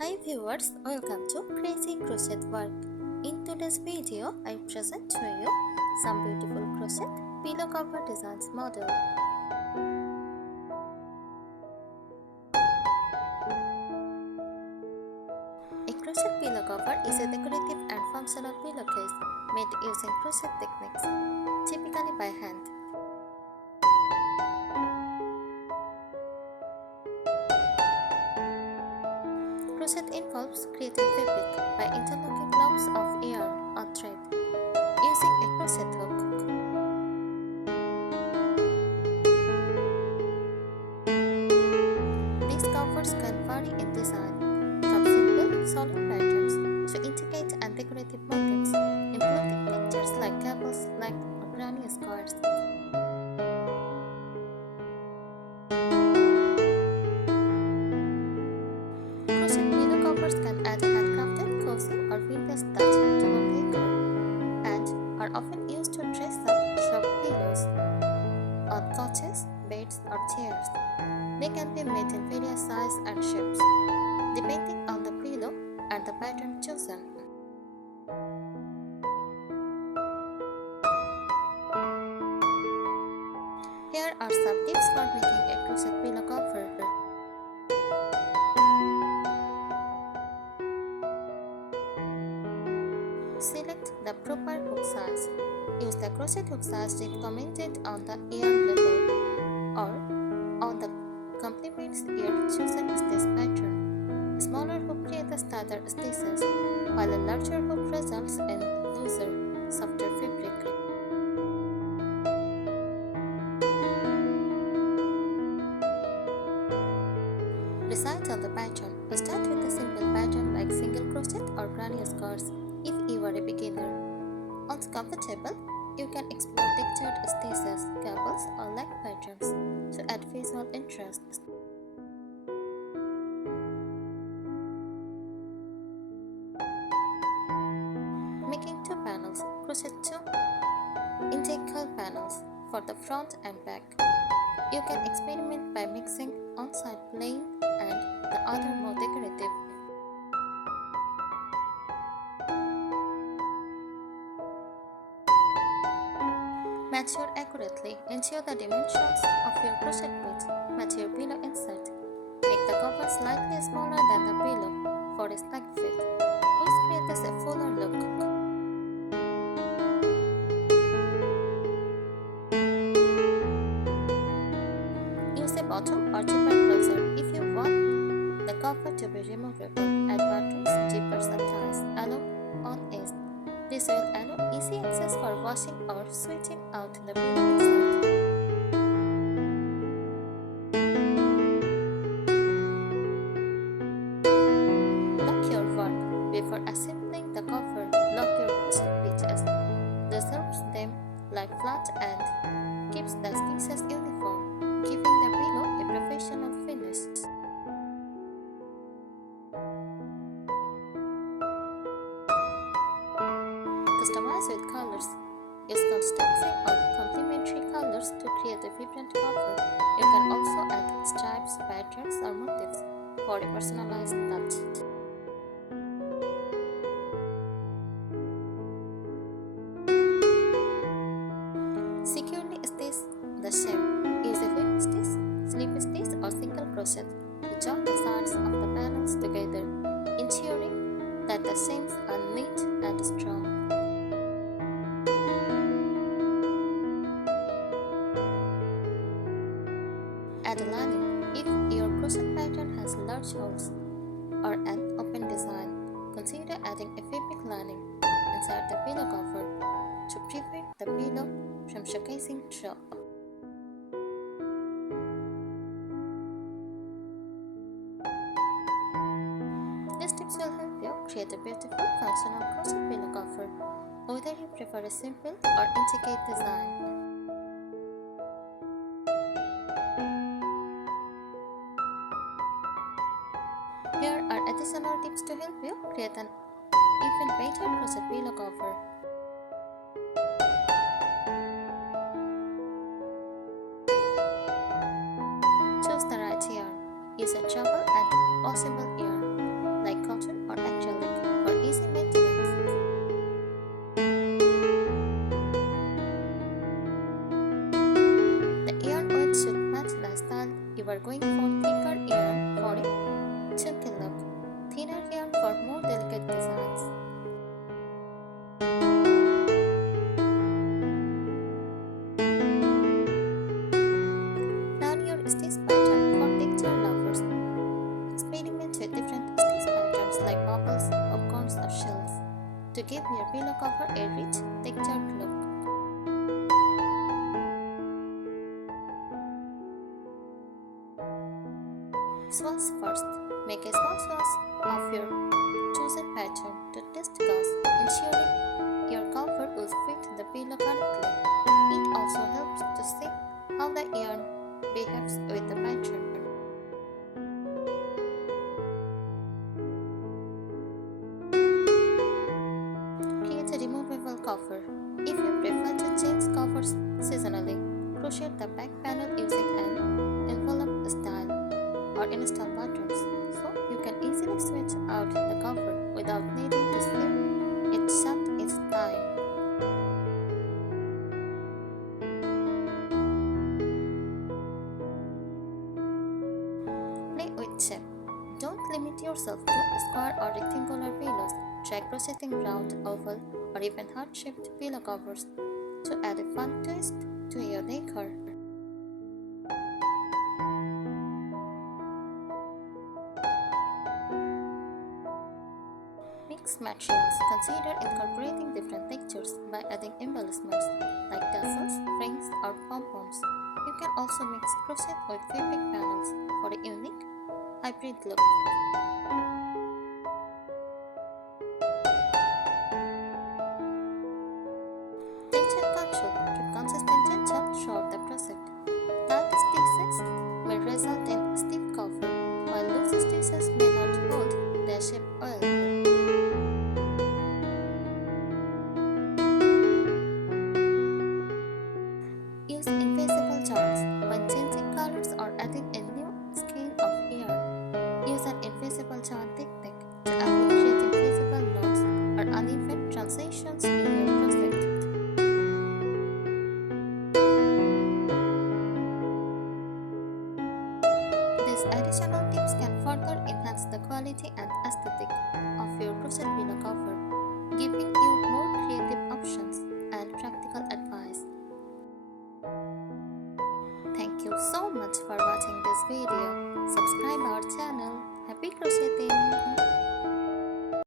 Hi viewers, welcome to Crazy Crochet Work. In today's video, I present to you some beautiful crochet pillow cover designs model. A crochet pillow cover is a decorative and functional pillowcase made using crochet techniques, typically by hand. Crochet involves creating fabric by interlocking loops of yarn or thread using a crochet hook. These covers can vary in design, from simple, solid patterns to intricate and decorative motifs, including pictures like cables, flags, or granny squares. Crochet pillow covers can add a handcrafted, cozy, or vintage touch to home decor, and are often used to dress up shop pillows on couches, beds, or chairs. They can be made in various sizes and shapes, depending on the pillow and the pattern chosen. Here are some tips for making a crochet pillow cover. Select the proper hook size. Use the crochet hook size recommended on the yarn label or on the complements yarn chosen stitch pattern. A smaller hook creates tighter stitches, while a larger hook results in looser, softer fabric. Decide on the pattern. Start with a simple pattern like single crochet or granny squares if you are a beginner. Once comfortable, you can explore textured stitches, cables, or leg patterns to add visual interest. Making two panels. Crochet two integral panels for the front and back. You can experiment by mixing one side plain and the other more decorative. Measure accurately. Ensure the dimensions of your crochet bits match your pillow insert. Make the cover slightly smaller than the pillow for a snug fit, which creates a fuller look. Use a bottom or zipper closer if you want the cover to be removable. Add buttons, zippers, and ties along on edge. This will allow easy access for washing or switching out the pillow insert. Lock your work. Before assembling the cover, lock your crochet pieces. This helps them lie flat and keeps the stitches uniform, giving the pillow a professional finish. Customize with colors. Use contrasting or complementary colors to create a vibrant cover. You can also add stripes, patterns, or motifs for a personalized touch. Securely stitch the seam. Use a whip stitch, slip stitch, or single crochet to join the sides of the panels together, ensuring that the seams are neat and strong. Add a lining. If your crochet pattern has large holes or an open design, consider adding a fabric lining inside the pillow cover to prevent the pillow from showcasing through. These tips will help you create a beautiful, functional crochet pillow cover, whether you prefer a simple or intricate design. Here are additional tips to help you create an even better crochet pillow cover. Choose the right yarn. Use a travel and washable yarn like like cotton or acrylic for easy maintenance. The yarn weight should match the style. You are going for thicker yarn for a chunky look, thinner yarn for more delicate designs. Plan your stitch pattern for texture lovers. Experiment with different stitch patterns like bubbles or cones or shells to give your pillow cover a rich, textured look. Swatch first. Make a small swatch of your chosen pattern to test gauze, ensuring your cover will fit the pillow correctly. It also helps to see how the yarn behaves with the pattern. Create a removable cover. If you prefer to change covers seasonally, crochet the back panel using an envelope style or install buttons, so you can easily switch out the cover without needing to slip it shut each time. Play with shape. Don't limit yourself to square or rectangular pillows. Try crocheting round, oval, or even heart-shaped pillow covers to add a fun twist to your decor. Mix materials. Consider incorporating different textures by adding embellishments like tassels, rings, or pom-poms. You can also mix crochet with fabric panels for a unique hybrid look. Tension control. Keep consistent tension throughout the process. Tight stitches may result in stiff cover, while loose stitches may not hold their shape well. Use invisible charms when changing colors or adding a new skein of yarn. Use an invisible charm technique to avoid creating visible knots or uneven transitions in your project. These additional tips can further enhance the quality and aesthetic of your crochet pillow cover, giving you more creative options and practical advice. Thank you so much for watching this video. Subscribe our channel. Happy crochet!